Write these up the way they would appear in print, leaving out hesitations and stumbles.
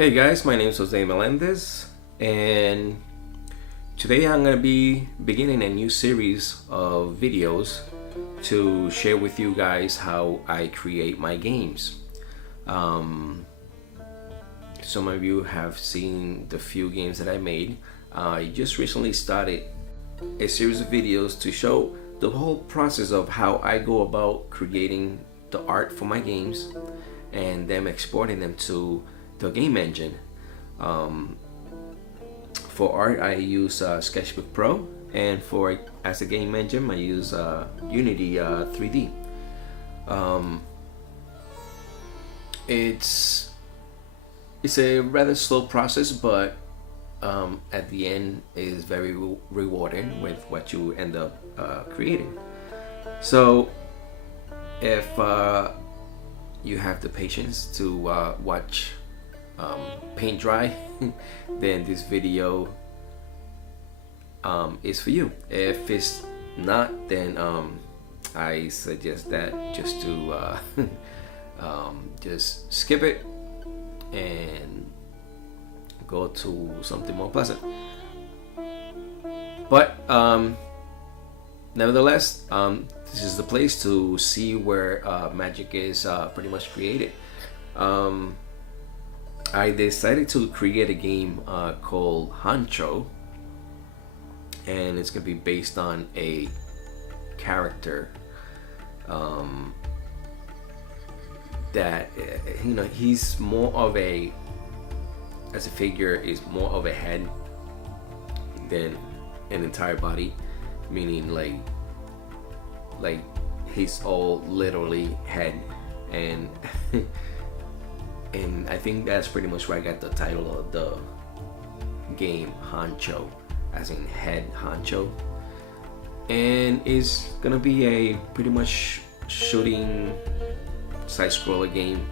Hey guys, my name is Jose Melendez, and today I'm going to be beginning a new series of videos to share with you guys how I create my games. Some of you have seen the few games that I made. I just recently started a series of videos to show the whole process of how I go about creating the art for my games and then exporting them to the game engine. For art, I use Sketchbook Pro, and as a game engine, I use Unity 3D. It's a rather slow process, but at the end is very rewarding with what you end up creating. So if you have the patience to watch paint dry, then this video is for you. If it's not, then I suggest that just to just skip it and go to something more pleasant. But nevertheless, this is the place to see where magic is pretty much created. I decided to create a game called Honcho, and it's gonna be based on a character that he's more of as a figure is more of a head than an entire body, meaning like he's all literally head, and and I think that's pretty much where I got the title of the game, Honcho, as in head honcho. And it's gonna be a pretty much shooting side-scroller game.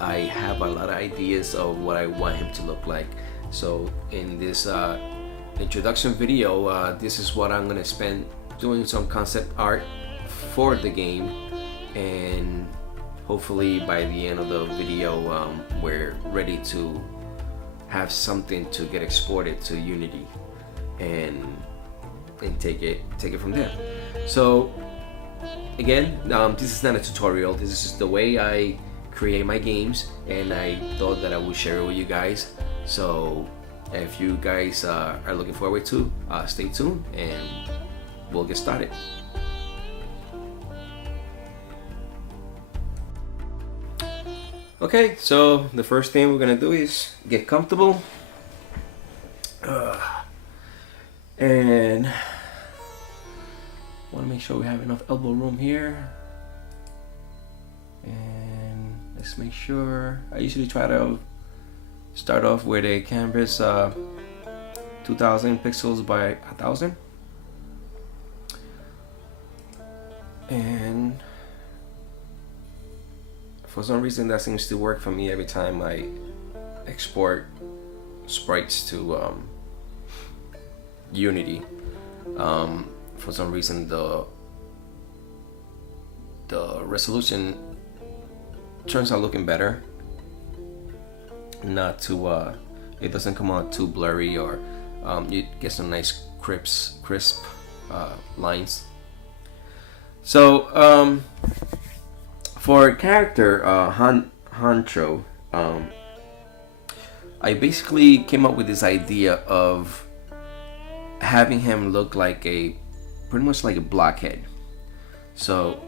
I have a lot of ideas of what I want him to look like. So in this introduction video, this is what I'm gonna spend doing some concept art for the game, and hopefully by the end of the video we're ready to have something to get exported to Unity and take it from there. So again, this is not a tutorial, this is just the way I create my games, and I thought that I would share it with you guys. So if you guys are looking forward to, stay tuned and we'll get started. Okay, so the first thing we're gonna do is get comfortable, and want to make sure we have enough elbow room here. And let's make sure, I usually try to start off with a canvas 2000 pixels by 1000, and for some reason that seems to work for me every time I export sprites to Unity. For some reason the resolution turns out looking better, not too it doesn't come out too blurry, or you get some nice crisp lines. So for character Honcho, I basically came up with this idea of having him look like pretty much like a blockhead. So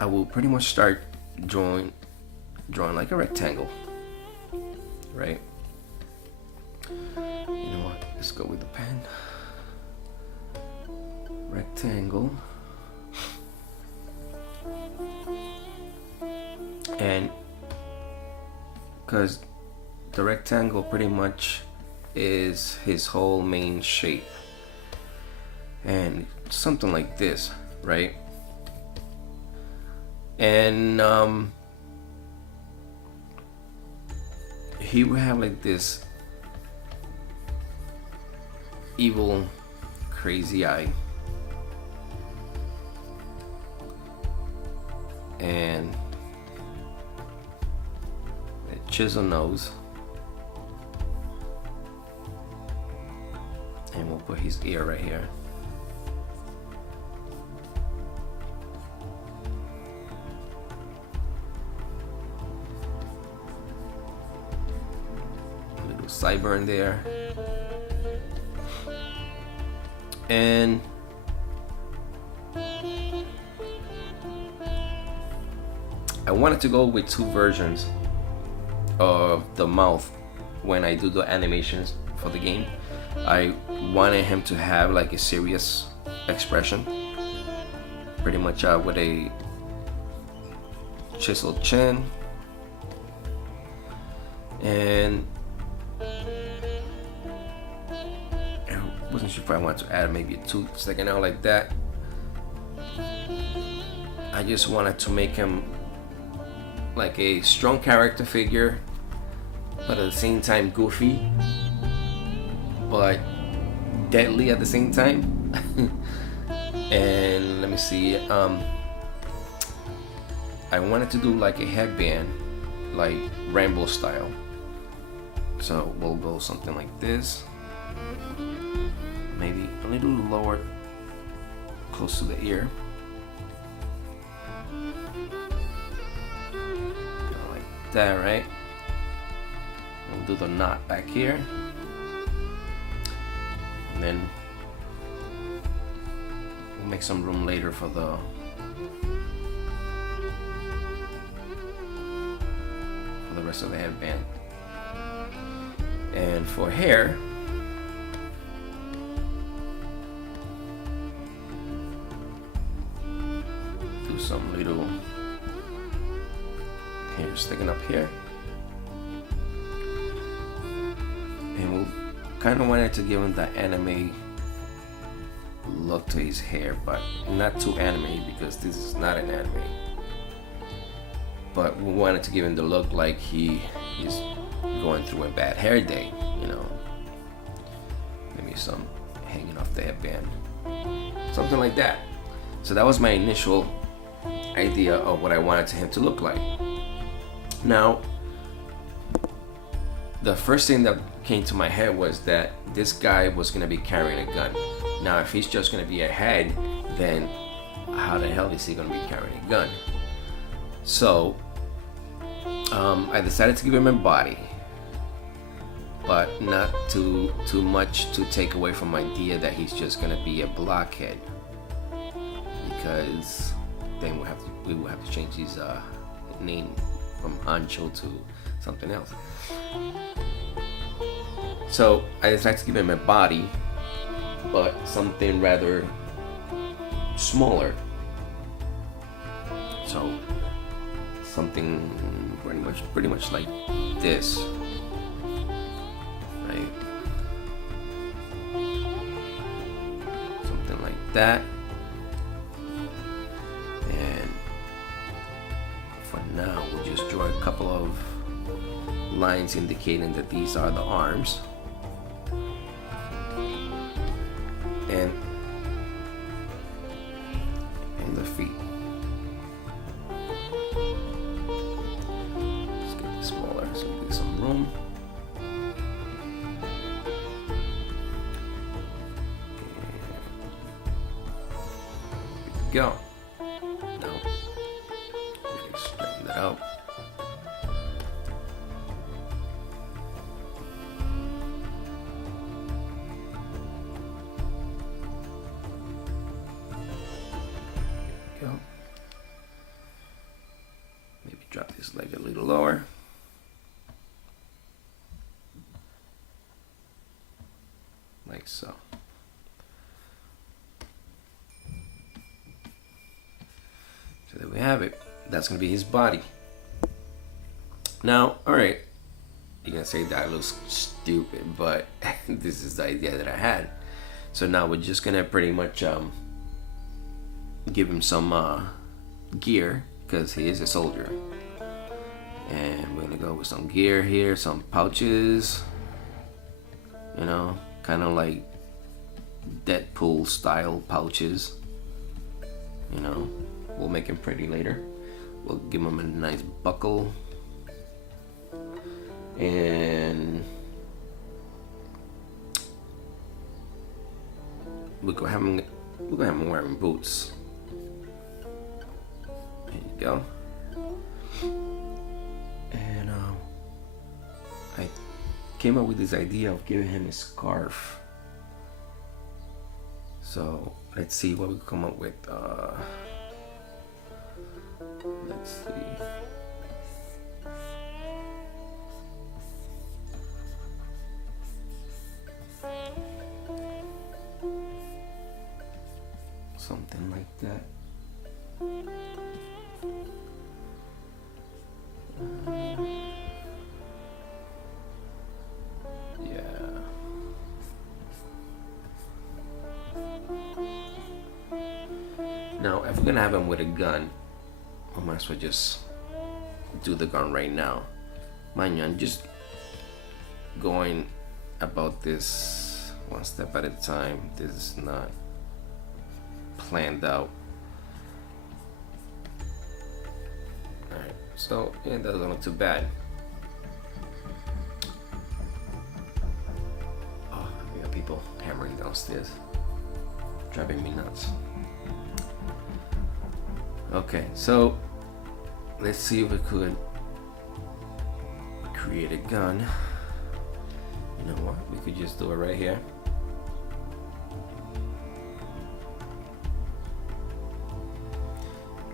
I will pretty much start drawing like a rectangle, right? You know what? Let's go with the pen. Rectangle. And because the rectangle pretty much is his whole main shape, and something like this, right? And he would have like this evil, crazy eye, and chisel nose. And we'll put his ear right here. A little sideburn there. And I wanted to go with two versions of the mouth when I do the animations for the game. I wanted him to have like a serious expression, pretty much with a chiseled chin, and I wasn't sure if I wanted to add maybe a tooth sticking out like that. I just wanted to make him like a strong character figure, but at the same time goofy, but deadly at the same time. And let me see, I wanted to do like a headband, like Rambo style. So we'll go something like this, maybe a little lower, close to the ear. Like that, right? We'll do the knot back here. And then we'll make some room later for the rest of the headband. And for hair, do some little hair sticking up here. And we'll kind of wanted to give him the anime look to his hair, but not too anime because this is not an anime. But we wanted to give him the look like he's going through a bad hair day, you know. Maybe some hanging off the headband, something like that. So that was my initial idea of what I wanted him to look like. Now, the first thing that came to my head was that this guy was going to be carrying a gun. Now, if he's just going to be a head, then how the hell is he going to be carrying a gun? So I decided to give him a body, but not too much to take away from my idea that he's just going to be a blockhead, because then we will have to change his name from Honcho to something else. So I decided to give him a body, but something rather smaller. So something pretty much like this, right? Something like that. And for now, we'll just draw a couple of lines indicating that these are the arms. And the feet. Let's get this smaller so we get some room. Here we go. Now, let's straighten that out. Go. Maybe drop this leg a little lower. Like so. So there we have it. That's gonna be his body. Now, alright, you're gonna say that looks stupid, but this is the idea that I had. So now we're just gonna pretty much give him some gear, because he is a soldier. And we're gonna go with some gear here, some pouches, you know, kind of like Deadpool style pouches. You know, we'll make him pretty later. We'll give him a nice buckle. and we're gonna have him wearing boots. There you go. And I came up with this idea of giving him a scarf. So let's see what we come up with. Let's see. Something like that. Yeah. Now, if we're gonna have him with a gun, I might as well just do the gun right now. Mind you, I'm just going about this one step at a time. This is not planned out. Alright, so yeah, that doesn't look too bad. Oh, we got people hammering downstairs, driving me nuts. Okay, so let's see if we could create a gun. You know what? We could just do it right here.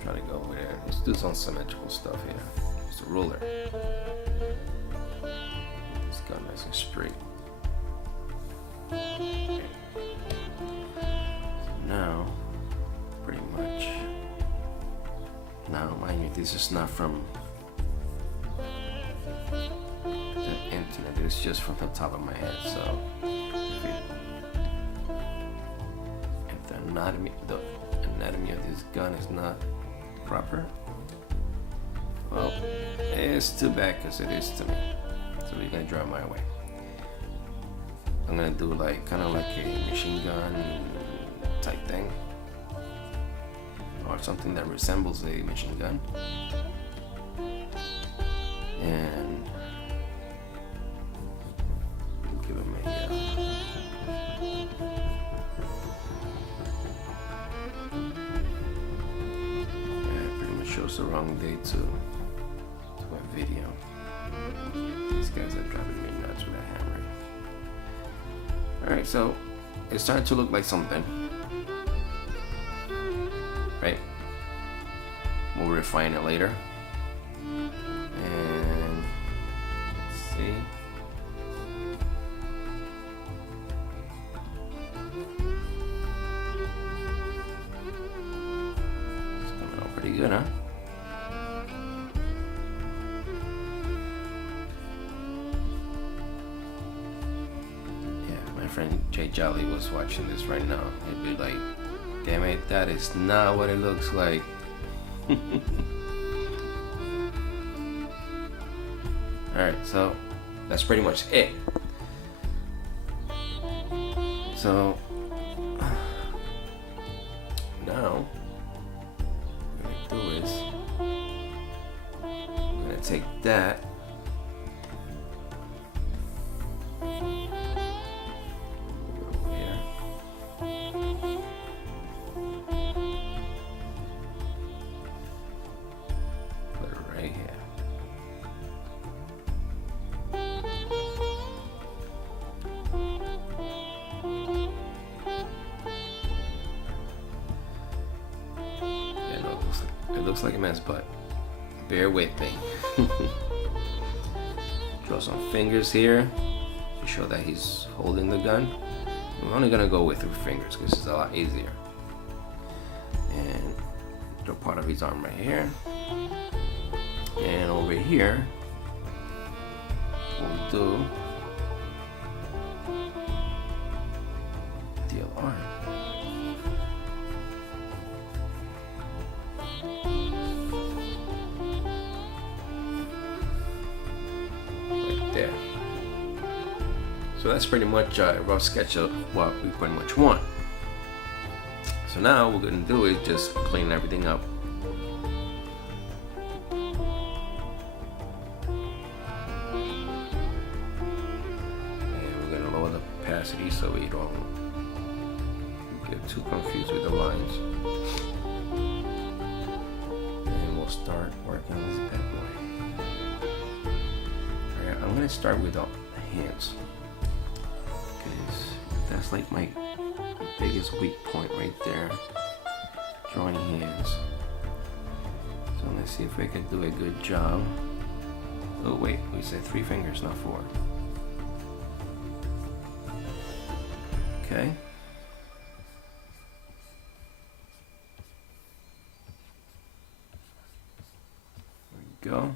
Try to go over there. Let's do some symmetrical stuff here. It's a ruler. This gun nice and straight. Okay. So now, pretty much. Now, mind you, this is not from the internet. It's just from the top of my head. So, if the anatomy of this gun is not proper, well, it's too bad because it is to me. So we're gonna draw my way. I'm gonna do like kind of like a machine gun type thing, or something that resembles a machine gun, and give him a pretty much shows the wrong day to a video. These guys are driving me nuts with a hammer. Alright, so it's starting to look like something, right? We'll refine it later. And let's see. It's coming out pretty good, huh? Yeah, my friend Jay Jolly was watching this right now. He'd be like, damn it, that is not what it looks like. Alright, so that's pretty much it. So now what I'm gonna do is I'm gonna take that looks like a mess, but bear with me. Draw some fingers here to show that he's holding the gun. We're only gonna go with 3 fingers because it's a lot easier. And draw part of his arm right here. And over here, we'll do the other arm. There. So that's pretty much a rough sketch of what we pretty much want. So now what we're going to do is just clean everything up. opacity so we don't get too confused with the lines. And we'll start working on this bad boy. Alright, I'm gonna start with the hands, because that's like my biggest weak point right there, drawing hands. So let's see if I can do a good job. Oh wait, we said 3 fingers, not 4. Okay. There we go.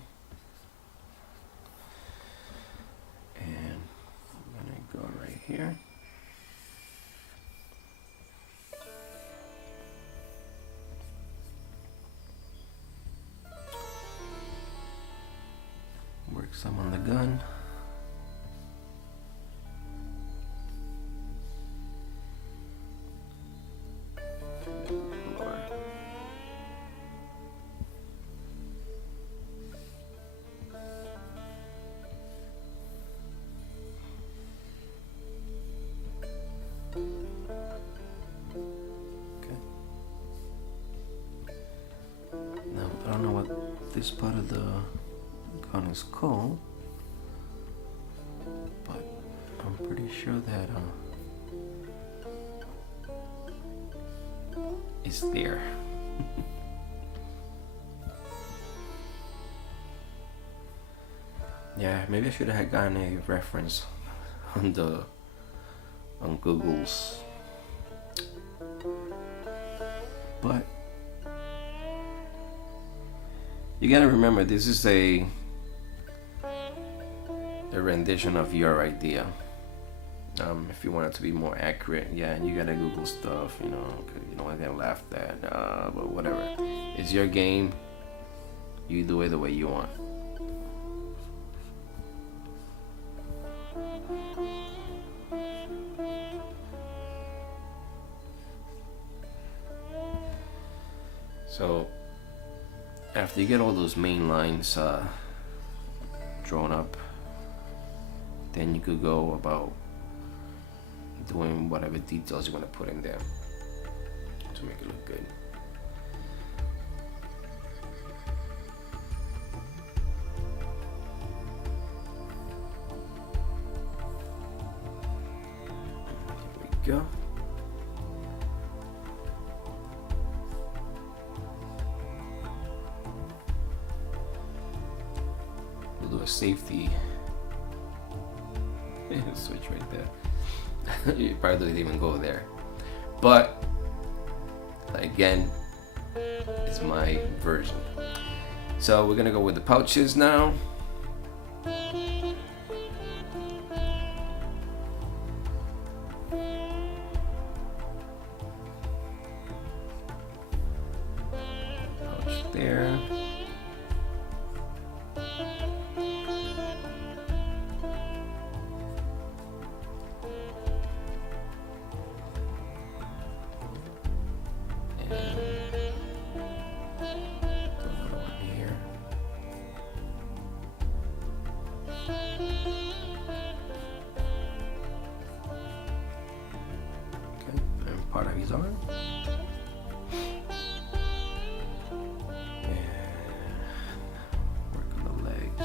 And I'm gonna go right here. Work some on the gun. Now, I don't know what this part of the gun is called, but I'm pretty sure that it's there. Yeah, maybe I should have gotten a reference on Google's, but you gotta remember, this is a rendition of your idea. If you want it to be more accurate, yeah, you gotta Google stuff, you know, 'cause you don't want to get laughed at, but whatever. It's your game. You do it the way you want. So after you get all those main lines drawn up, then you could go about doing whatever details you want to put in there to make it look good. Here we go. We'll do a safety switch right there. You probably didn't even go there, but again, it's my version. So we're gonna go with the pouches now. Pouch there. Part of his arm. And work on the legs.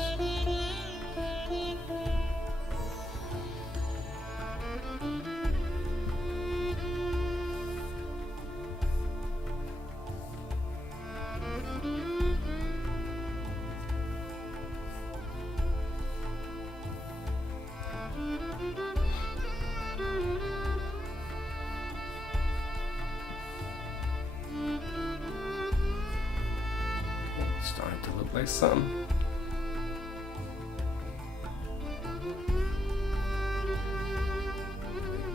Starting to look like something.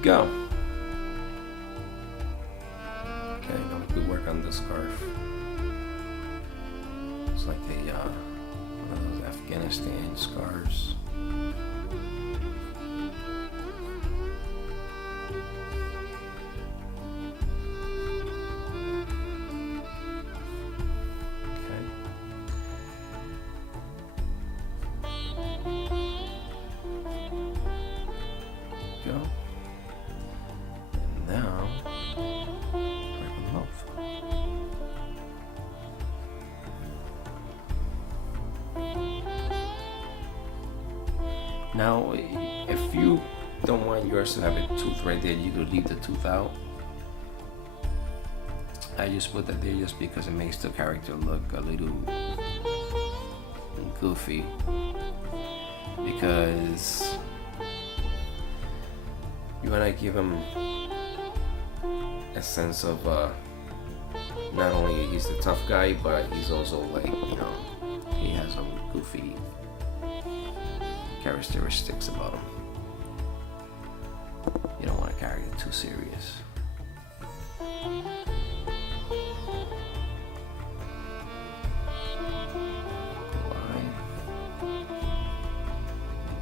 Go. Okay, now we could work on the scarf. It's like a one of those Afghanistan scarves. Go. Now, if you don't want yours to have a tooth right there, you could leave the tooth out. I just put that there just because it makes the character look a little goofy, because you want to give him a sense of not only he's the tough guy, but he's also like, you know, he has some goofy characteristics about him. You don't want a character too serious.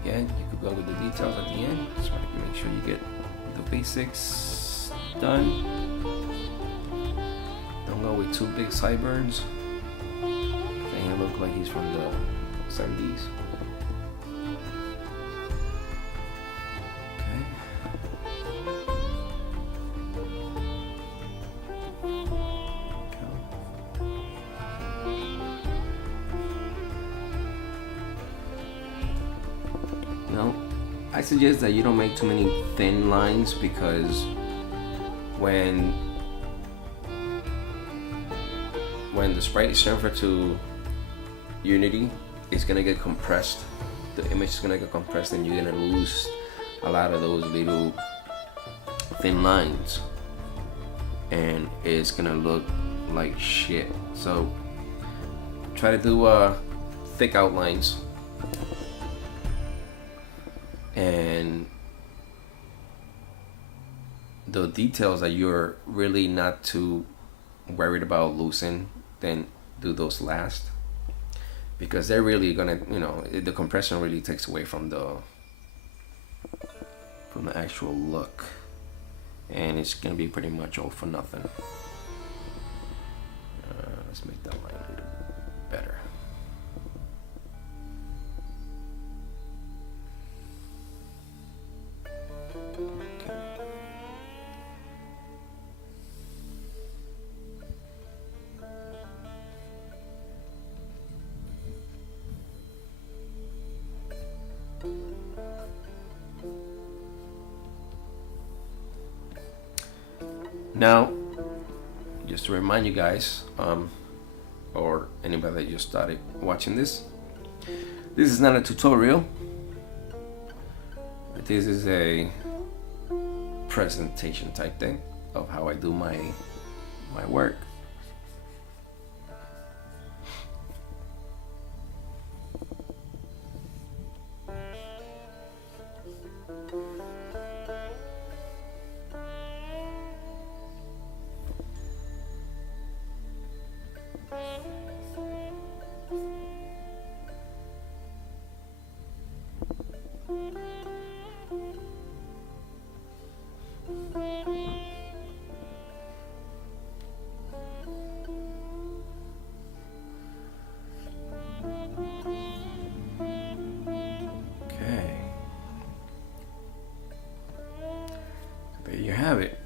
Again, you could go with the details at the end. Just want to make sure you get the basics done. Don't go with too big sideburns. Make him look like he's from the 70s. I suggest that you don't make too many thin lines, because when the sprite is transferred to Unity, it's gonna get compressed. The image is gonna get compressed, and you're gonna lose a lot of those little thin lines, and it's gonna look like shit. So try to do thick outlines. And the details that you're really not too worried about losing, then do those last, because they're really gonna, you know, the compression really takes away from the actual look, and it's gonna be pretty much all for nothing. Let's make that line a little better. Now, just to remind you guys, or anybody that just started watching this is not a tutorial. This is a presentation type thing of how I do my work. There you have it.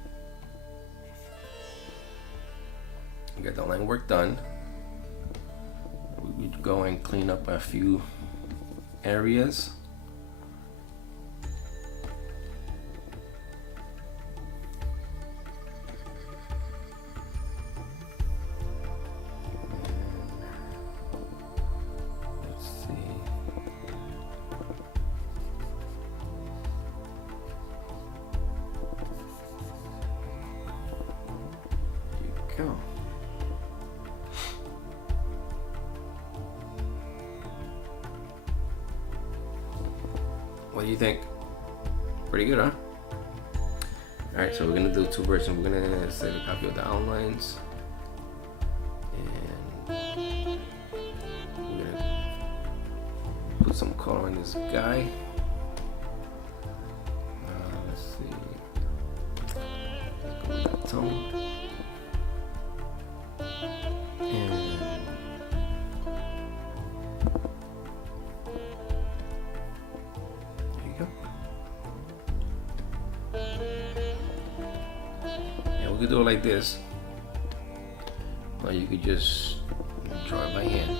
You got the line work done. We go and clean up a few areas. Go. What do you think? Pretty good, huh? Alright, so we're gonna do two versions. We're gonna save a copy of the outlines, and we're gonna put some color on this guy. Let's see. Let's go with that tone. You could do it like this, or you could just draw it by hand,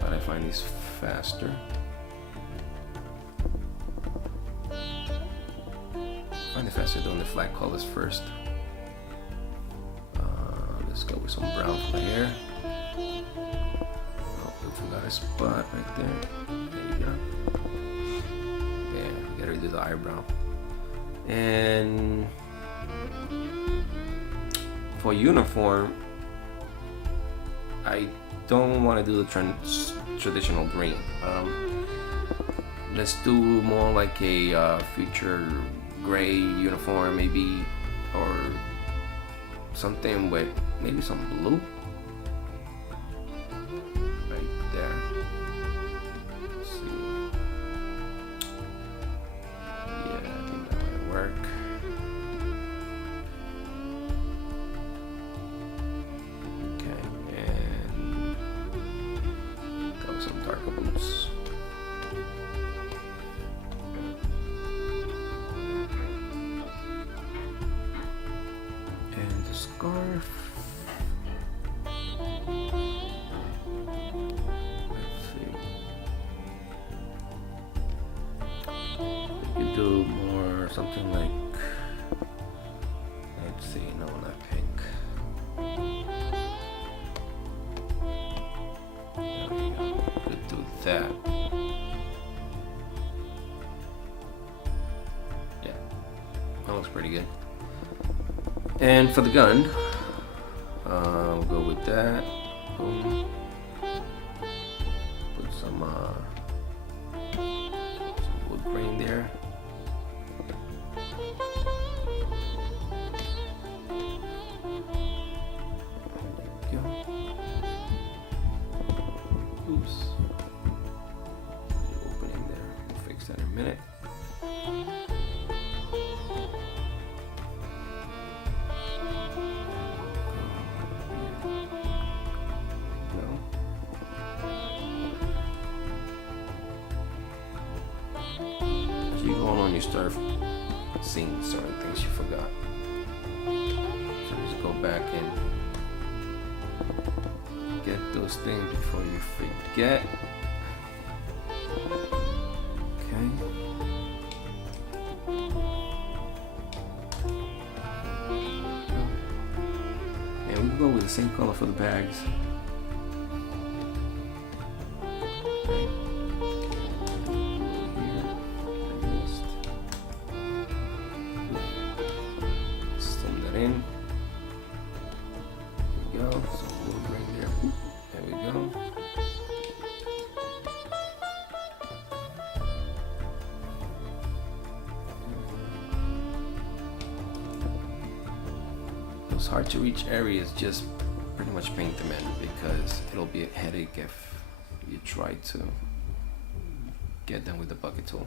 but I find this faster. find it faster doing the flat colors first. Let's go with some brown for the hair. Oh, we forgot a spot right there. There you go. Yeah, we gotta do the eyebrow. And for uniform, I don't want to do the traditional green. Let's do more like a future gray uniform, maybe, or something with maybe some blue right there. Let's see. Yeah, I think that might work. Okay, and go with some darker blues. And the scarf. Let's see. You do more something like, let's see, no, not pink. There we go. Could do that. Yeah, that looks pretty good. And for the gun, we'll go with that. Boom. Put some wood grain there. There we go. Oops. The opening there. We'll fix that in a minute. You go on, you start seeing certain things you forgot. So just go back and get those things before you forget. Okay. And we can go with the same color for the bags. In. There we go. So we'll bring there. There we go. Those hard to reach areas, just pretty much paint them in, because it'll be a headache if you try to get them with the bucket tool.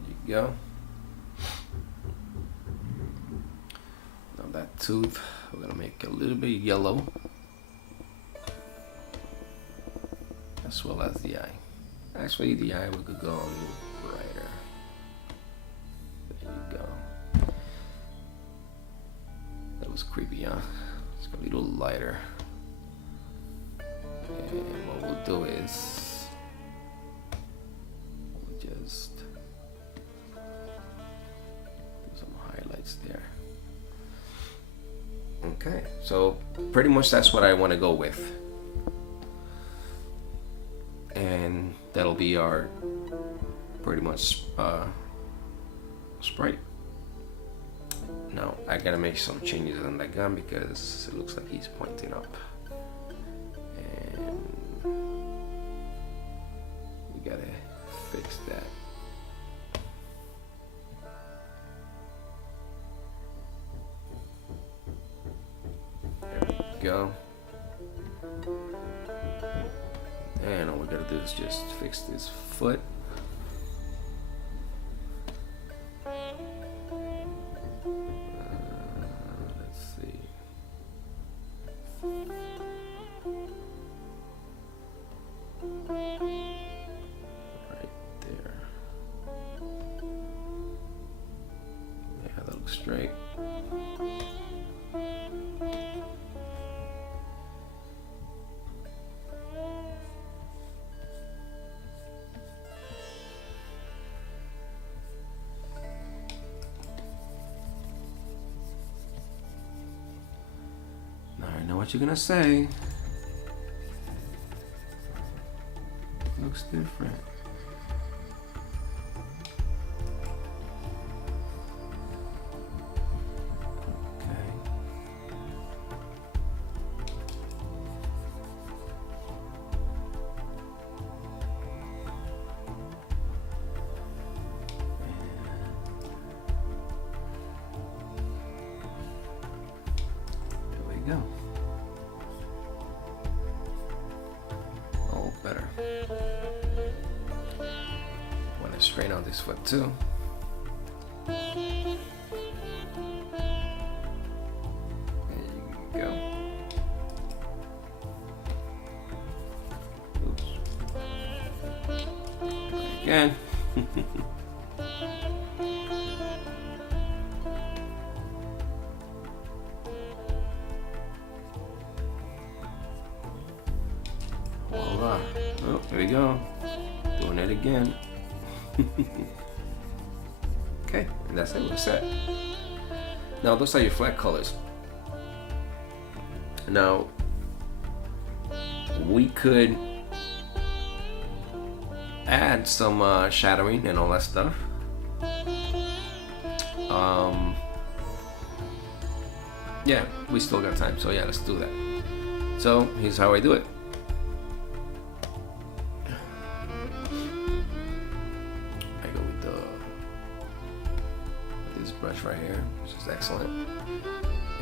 There you go. That tooth, we're gonna make a little bit yellow, as well as the eye. Actually, the eye we could go a little brighter. There you go. That was creepy, huh? Let's go a little lighter. And what we'll do is we'll just do some highlights there. Okay, so pretty much that's what I want to go with, and that'll be our pretty much sprite. Now I gotta make some changes on that gun because it looks like he's pointing up, and we gotta fix that. Go. And all we gotta do is just fix this foot. Let's see. Right there. Yeah, that looks straight. know what you're gonna say. Looks different. Go. Oh, better. Want to straighten out this foot too. There you go. Oops. Again. Voila. Oh, here we go. Doing it again. Okay, and that's it. We're set. Now, those are your flat colors. Now, we could add some shadowing and all that stuff. Yeah, we still got time, so yeah, let's do that. So here's how I do it. I go with this brush right here, which is excellent,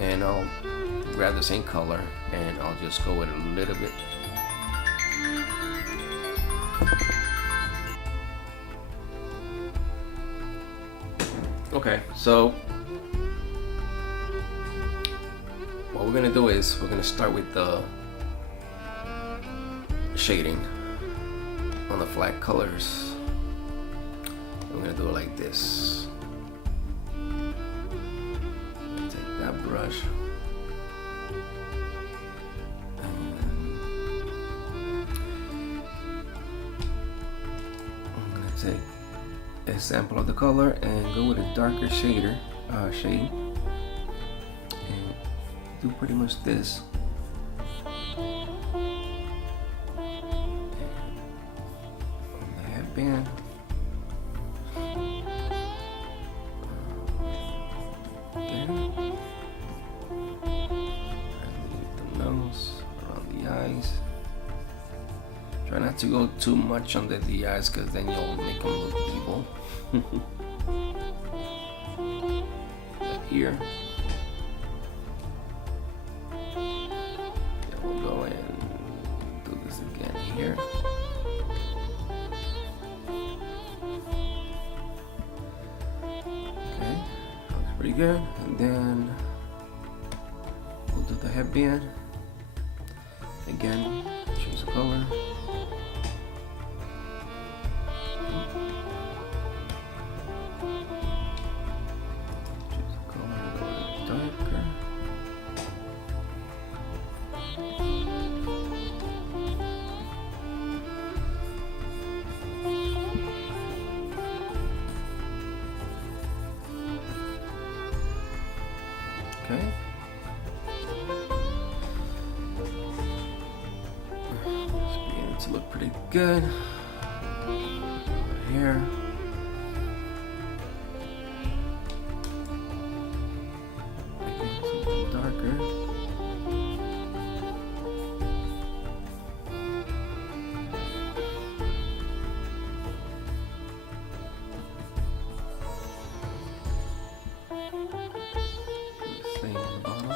and I'll grab the same color and I'll just go with a little bit. Okay, so what we're gonna do is we're gonna start with the shading on the flat colors. We're gonna do it like this. Take that brush and I'm gonna take a sample of the color and go with a darker shade and do pretty much this. On the headband. Again. Underneath the nose, around the eyes. Try not to go too much under the eyes because then you'll make them look evil. Up here. Yeah, we'll go and do this again here. Okay, looks pretty good. And then we'll do the headband. Again, choose a color. Okay. It's beginning to look pretty good. Here. Again, something darker. Same on the bottom.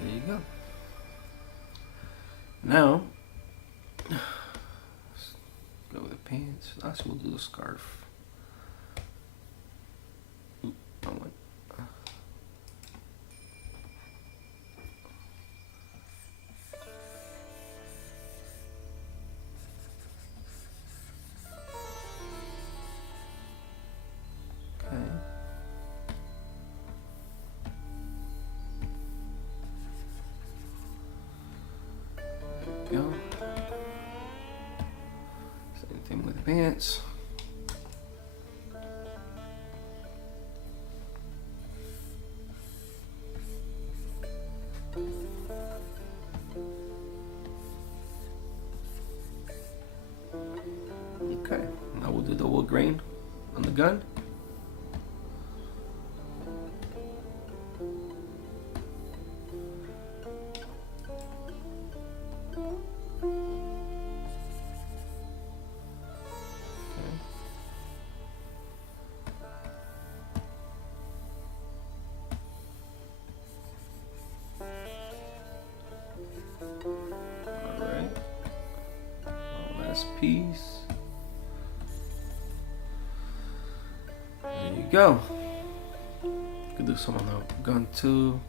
There you go. Now, let's go with the pants. Last we'll do the scarf. Wrong one. Go. pants. Okay, now we'll do the wood grain on the gun. Alright, last piece. There you go. Could do some on the gun too.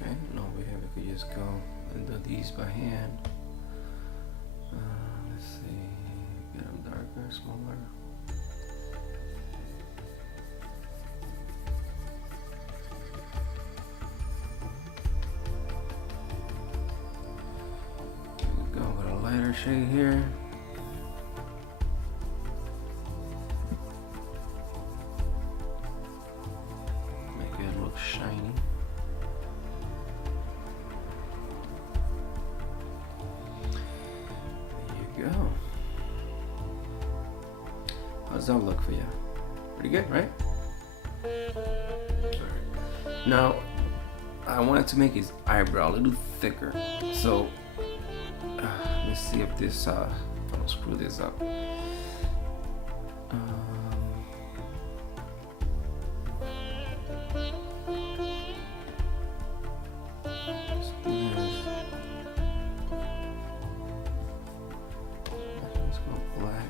Okay, and over here we could just go and do these by hand. Let's see, get them darker, smaller. There we go with a lighter shade here. Make it look shiny. Go. How's that look for you? Pretty good, right? Alright. Now, I wanted to make his eyebrow a little thicker. So, let's see if this, I'll screw this up. Let's do this. Black.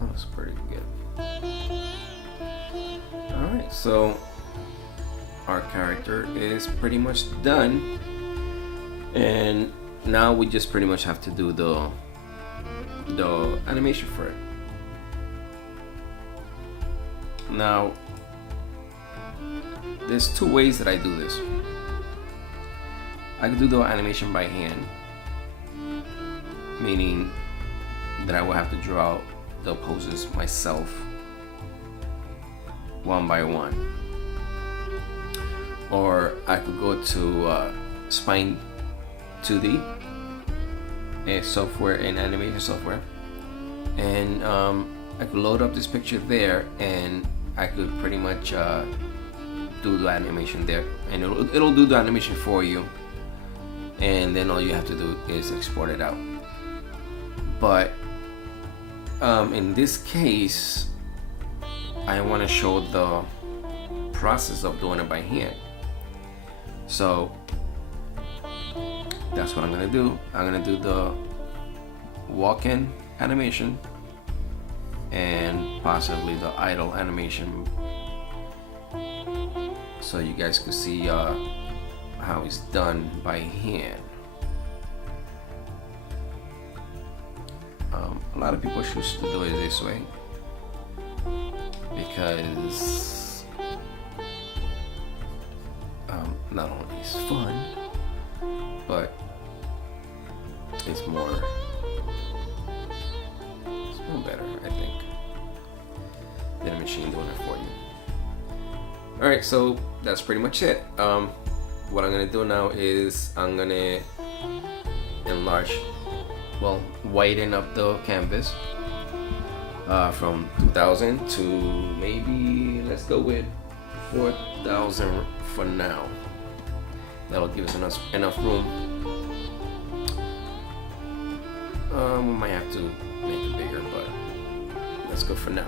That was pretty good. Alright, so our character is pretty much done, and now we just pretty much have to do the animation for it. Now there's two ways that I do this. I could do the animation by hand, meaning that I will have to draw out the poses myself one by one. Or I could go to Spine 2D software and animation software, and I could load up this picture there, and I could pretty much do the animation there, and it'll do the animation for you, and then all you have to do is export it out. But in this case, I want to show the process of doing it by hand. So that's what I'm gonna do. I'm gonna do the walk-in animation and possibly the idle animation, so you guys can see how it's done by hand. A lot of people choose to do it this way because not only it's fun, but it's more better, I think, than a machine doing it for you. Alright, so that's pretty much it. What I'm gonna do now is I'm gonna widen up the canvas from 2000 to maybe, let's go with 4000 for now. That'll give us enough room. We might have to make it bigger, but that's good for now.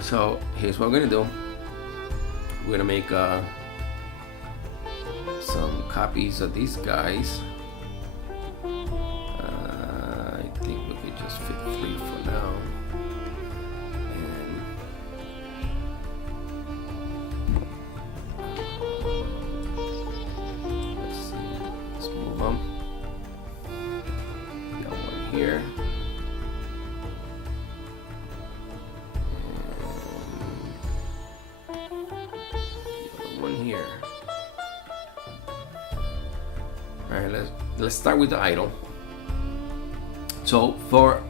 So here's what we're gonna do. We're gonna make some copies of these guys. I think we could just fit 3 for now. And let's see, let's move them. Got one here. One here. All right, let's start with the idle. So for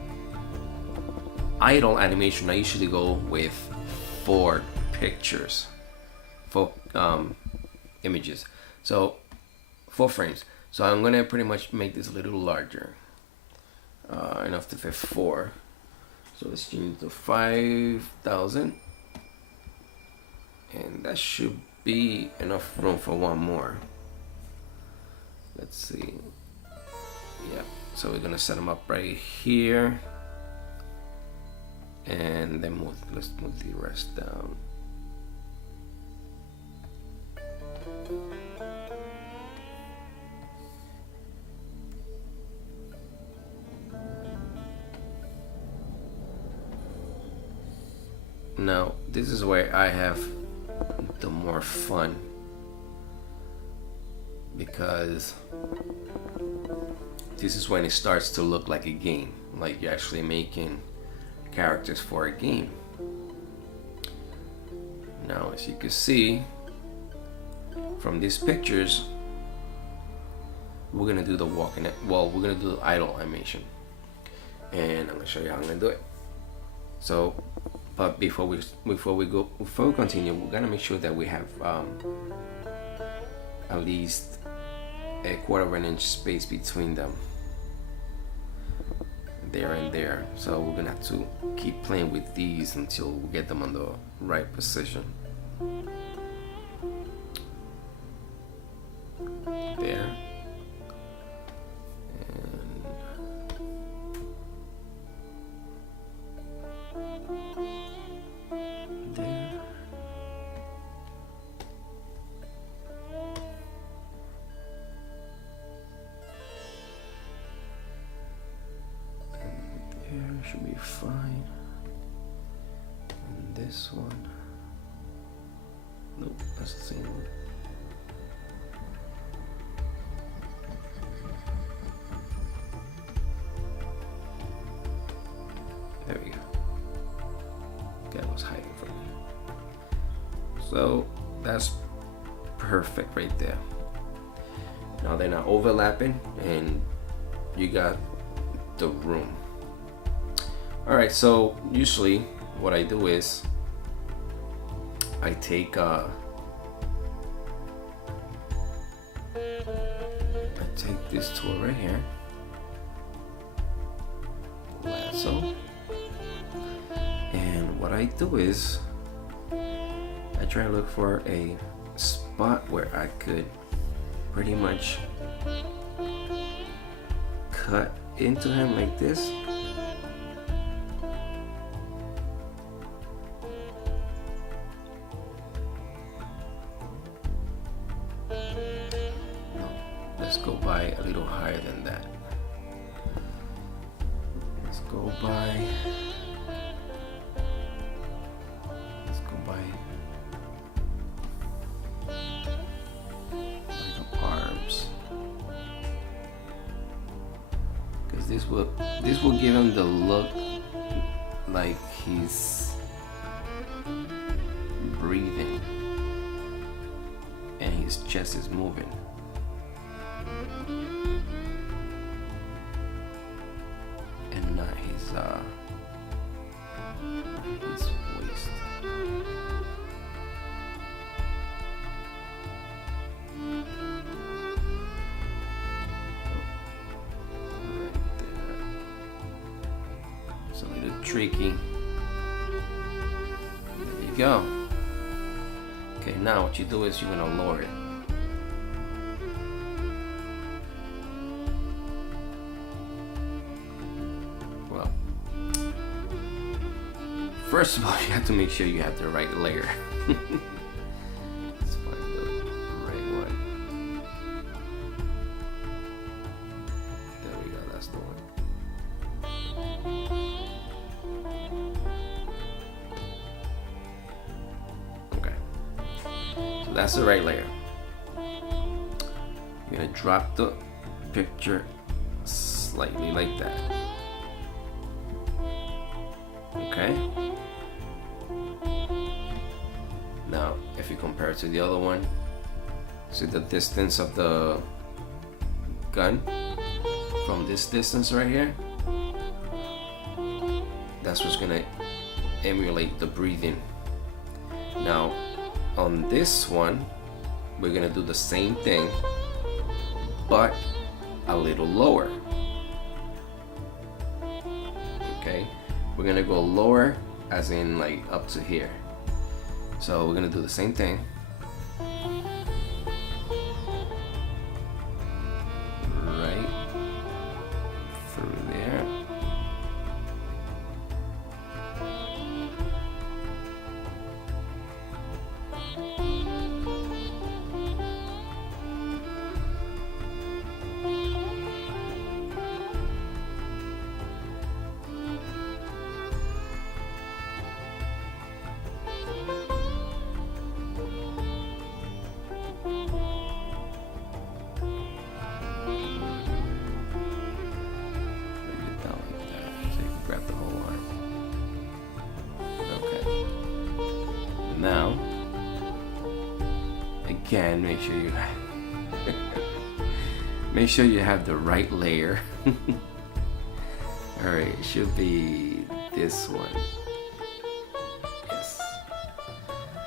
idle animation, I usually go with 4 pictures, 4 images. So 4 frames. So I'm gonna pretty much make this a little larger, enough to fit 4. So let's change to 5,000, and that should be enough room for one more. Let's see. Yeah, so we're gonna set them up right here, and then let's move the rest down. Now this is where I have the more fun, because this is when it starts to look like a game, like you're actually making characters for a game. Now, as you can see from these pictures, we're gonna do the walking. Well, we're gonna do the idle animation, and I'm gonna show you how I'm gonna do it. So, but before we continue, we're gonna make sure that we have at least a 1/4 inch space between them, there and there. So we're gonna have to keep playing with these until we get them on the right position. There. And there. Should be fine. And this one, nope, that's the same one. There we go. That was hiding from me. So that's perfect right there. Now they're not overlapping, and you got the room. Alright, so usually what I do is I take this tool right here, lasso, and what I do is I try to look for a spot where I could pretty much cut into him like this. Let's go by a little higher than that. Let's go by the arms, because this will give him the look like he's breathing and his chest is moving. And not his waist. Right there. It's a little tricky. There you go. Okay, now what you do is you're gonna lower it. First of all, you have to make sure you have the right layer. Let's find the right one. There we go, that's the one. Okay, so that's the right layer. You're gonna drop the picture slightly like that. Okay. Now, if you compare it to the other one, see the distance of the gun from this distance right here? That's what's gonna emulate the breathing. Now, on this one, we're gonna do the same thing, but a little lower. Okay, we're gonna go lower, as in like up to here. So we're gonna do the same thing. Right through there. Grab the whole arm. Okay. Now, again, make sure you have the right layer. All right, it should be this one. Yes.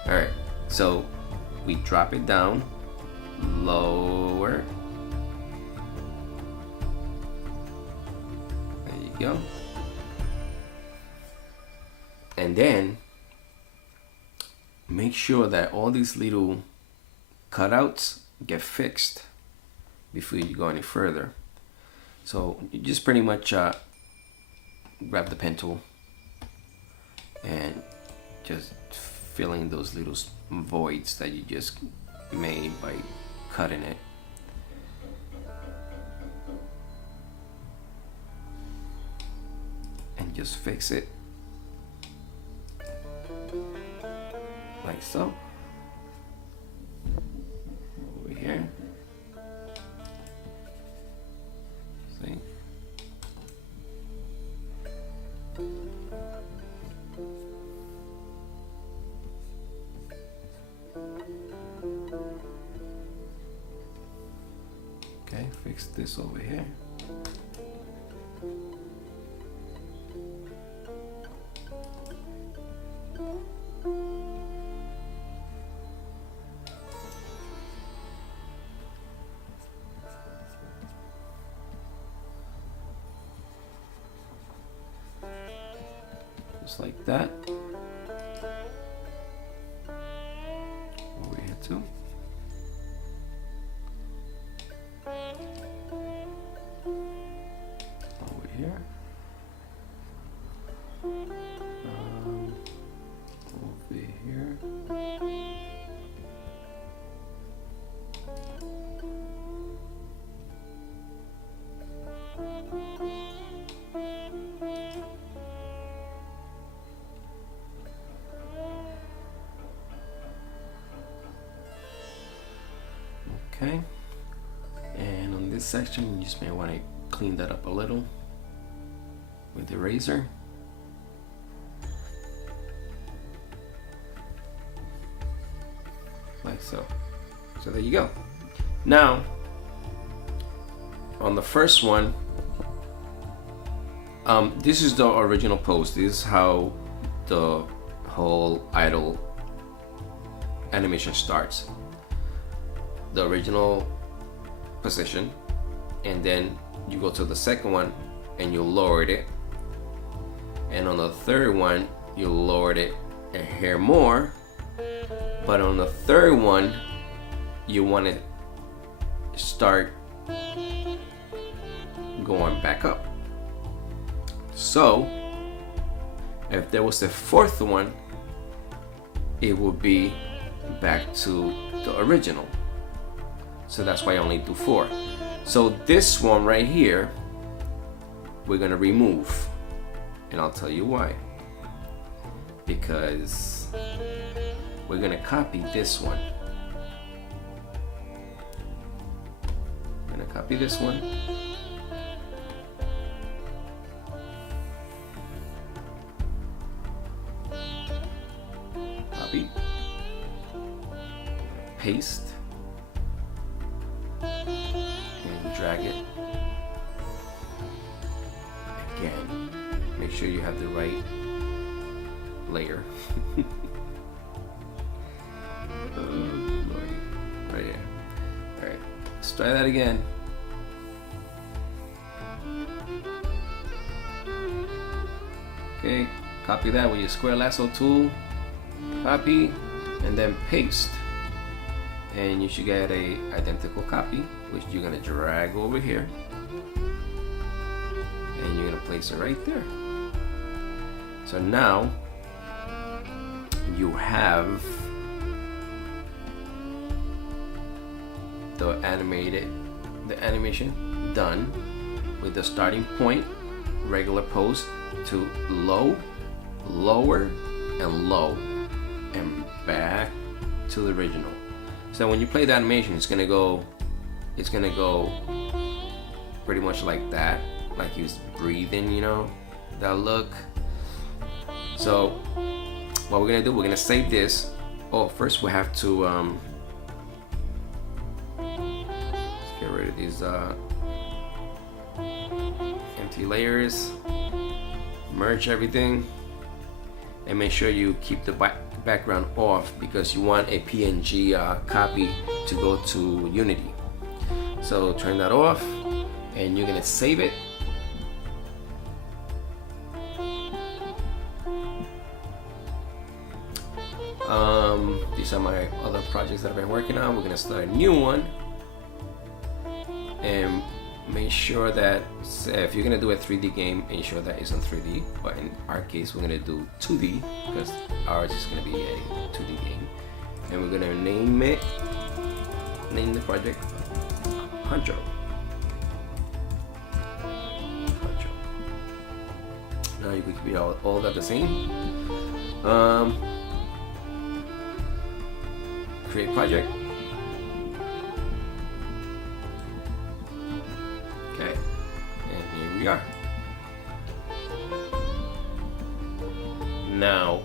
All right. So we drop it down, lower. There you go. And then make sure that all these little cutouts get fixed before you go any further. So you just pretty much grab the pen tool and just fill in those little voids that you just made by cutting it. And just fix it. Like so. Over here. See? Okay, fix this over here. Just like that. Over here too. Over here. Over here. Okay, and on this section you just may want to clean that up a little with the razor. Like so. So there you go. Now, on the first one, this is the original pose. This is how the whole idle animation starts. The original position, and then you go to the second one and you lowered it, and on the third one you lowered it a hair more, but on the third one you want to start going back up. So If there was a fourth one, it would be back to the original. So that's why I only do 4. So this one right here, we're gonna remove, and I'll tell you why. Because we're gonna copy this one. I'm gonna copy this one. Copy. Paste. And drag it. Again. Make sure you have the right layer. Oh, Lord. Right here. Alright, let's try that again. Okay, copy that with your square lasso tool. Copy, and then paste. And you should get a identical copy, which you're gonna drag over here. And you're gonna place it right there. So now, you have the animation done with the starting point, regular pose, to low, lower, and low, and back to the original. So when you play the animation, it's gonna go pretty much like that, like he's breathing, you know, that look. So what we're gonna do, we're gonna save this. Oh, first we have to let's get rid of these empty layers, merge everything, and make sure you keep the background off, because you want a PNG copy to go to Unity. So turn that off, and you're gonna save it. These are my other projects that I've been working on. We're gonna start a new one, and make sure that if you're gonna do a 3D game, ensure that it's on 3D. But in our case, we're gonna do 2D, because ours is gonna be a 2D game, and we're gonna name the project Honcho. Now you can keep all that the same. Create project. Okay, and here we are. Now,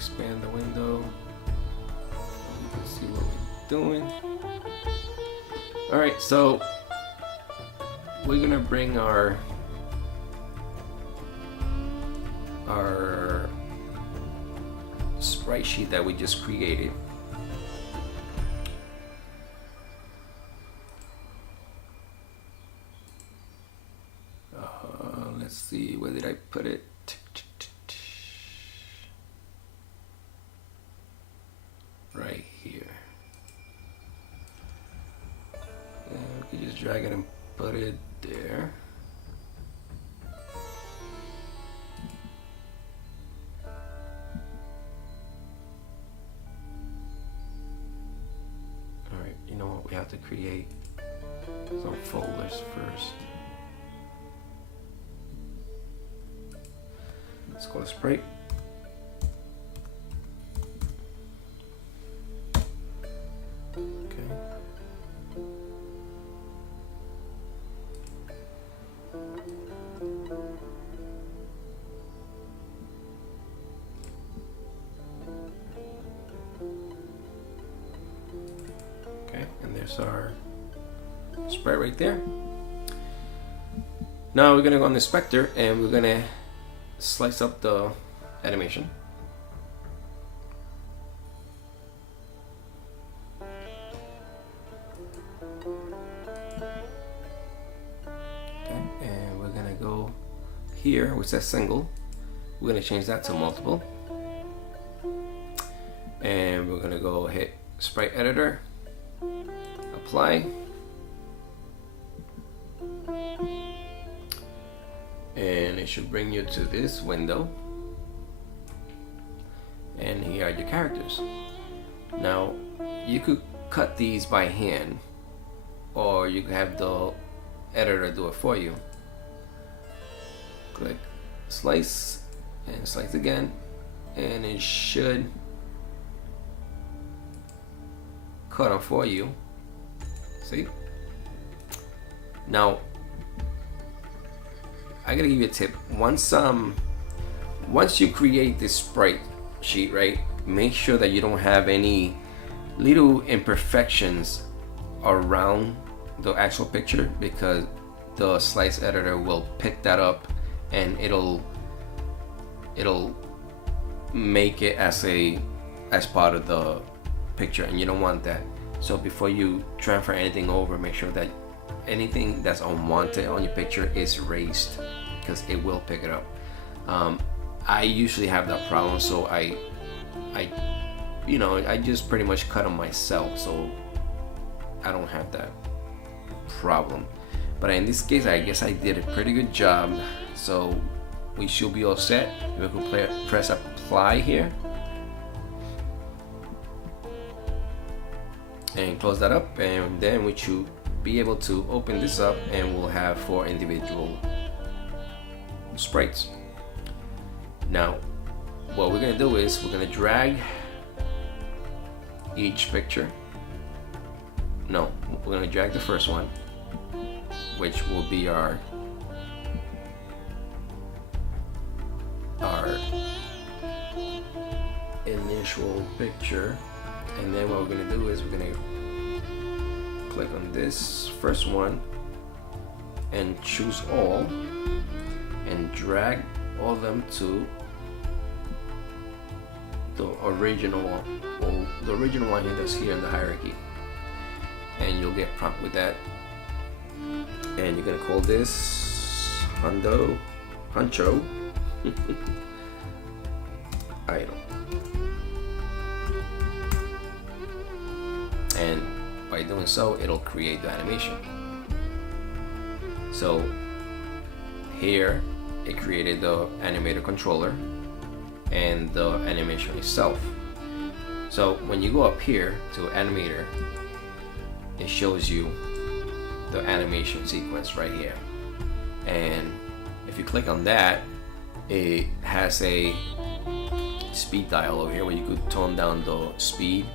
expand the window so you can see what we're doing. Alright, so we're gonna bring our sprite sheet that we just created. Let's see, where did I put it? Right here. And we can just drag it and put it there. Alright, you know what? We have to create some folders first. Let's go to Sprite. And there's our sprite right there. Now we're gonna go on the inspector and we're gonna slice up the animation. Okay, and here, which says single, we're gonna change that to multiple. And we're gonna go hit sprite editor, apply. And it should bring you to this window. And here are your characters. Now, you could cut these by hand, or you could have the editor do it for you. Click slice and slice again, and it should cut them for you. See? Now, I gotta give you a tip. Once you create this sprite sheet, right, make sure that you don't have any little imperfections around the actual picture, because the slice editor will pick that up and it'll make it as part of the picture, and you don't want that. So before you transfer anything over, make sure that anything that's unwanted on your picture is erased, because it will pick it up. I usually have that problem, so I just pretty much cut them myself, so I don't have that problem. But in this case, I guess I did a pretty good job, so we should be all set. We can press apply here and close that up, and then we should be able to open this up, and we'll have 4 individual sprites. Now, what we're gonna do is we're gonna drag each picture. No, we're gonna drag the first one, which will be our initial picture. And then what we're gonna do is we're gonna click on this first one and choose all, and drag all of them to the original one here that's here in the hierarchy, and you'll get prompt with that. And you're gonna call this Honcho idle. And by doing so, it'll create the animation. So here it created the animator controller and the animation itself. So when you go up here to animator, it shows you the animation sequence right here. And if you click on that, it has a speed dial over here where you could tone down the speed,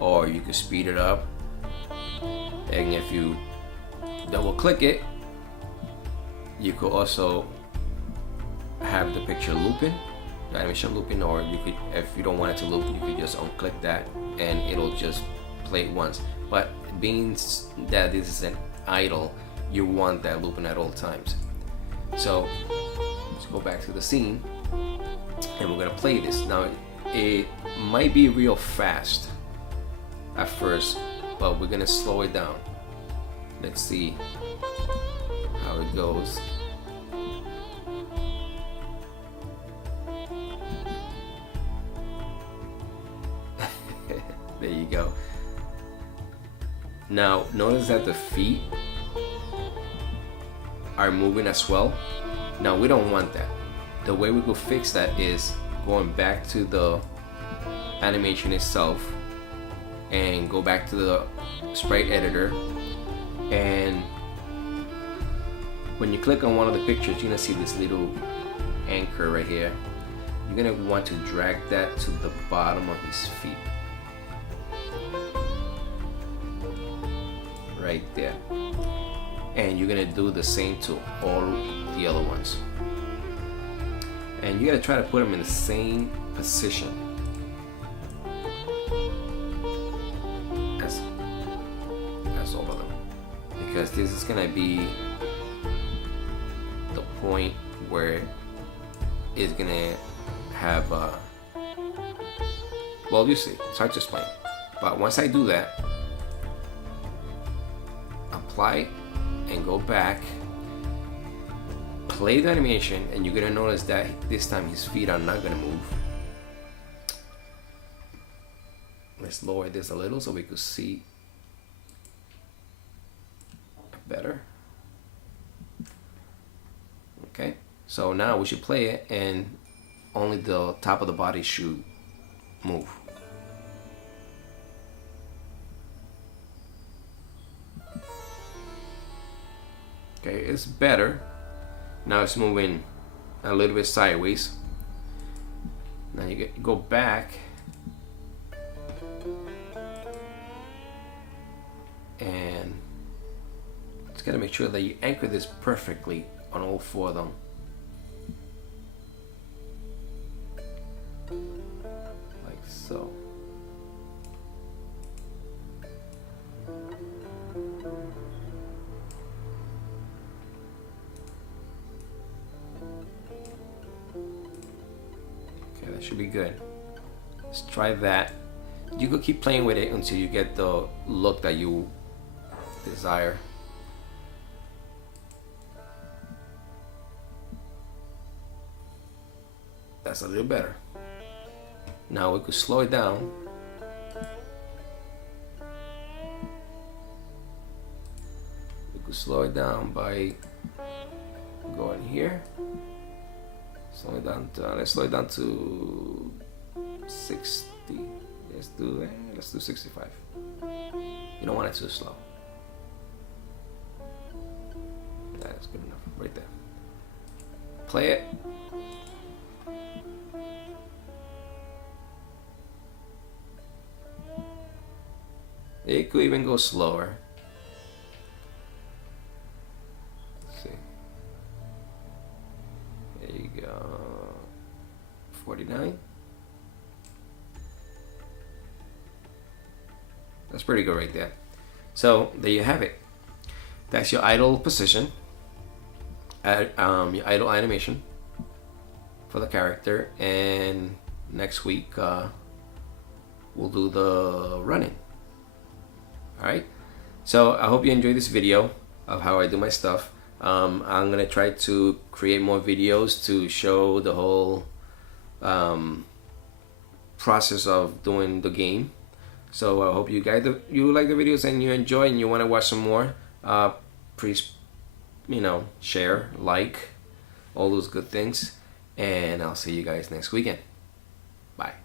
or you could speed it up. And if you double click it, you could also have the picture looping, the animation looping, or you could, if you don't want it to loop, you could just unclick that and it'll just play it once. But being that this is an idle, you want that looping at all times. So let's go back to the scene, and we're gonna play this. Now, it might be real fast at first, but we're gonna slow it down. Let's see how it goes. There you go. Now notice that the feet are moving as well. Now we don't want that. The way we could fix that is going back to the animation itself and go back to the sprite editor, and when you click on one of the pictures, you're gonna see this little anchor right here. You're gonna want to drag that to the bottom of his feet, right there, and you're gonna do the same to all the other ones, and you gotta try to put them in the same position as all of them, because this is gonna be the point where it's gonna have well, you see, it's hard to explain, but once I do that, apply and go back, play the animation, and you're gonna notice that this time his feet are not gonna move. Let's lower this a little so we could see better. Okay, so now we should play it and only the top of the body should move. Okay, it's better. Now it's moving a little bit sideways. Now you go back and just gotta make sure that you anchor this perfectly on all four of them. Like so. Okay, that should be good. Let's try that. You could keep playing with it until you get the look that you desire. That's a little better. Now we could slow it down. We could slow it down by going here. Slow it down to, let's slow it down to 60. Let's do 65. You don't want it too slow. That's good enough right there. Play it. It could even go slower. Let's see. There you go. 49. That's pretty good right there. So there you have it. That's your idle position. Your idle animation for the character. And next week we'll do the running. Alright, so I hope you enjoyed this video of how I do my stuff. I'm gonna try to create more videos to show the whole process of doing the game. So I hope you guys you like the videos and you enjoy and you want to watch some more. Please, share, like, all those good things, and I'll see you guys next weekend. Bye.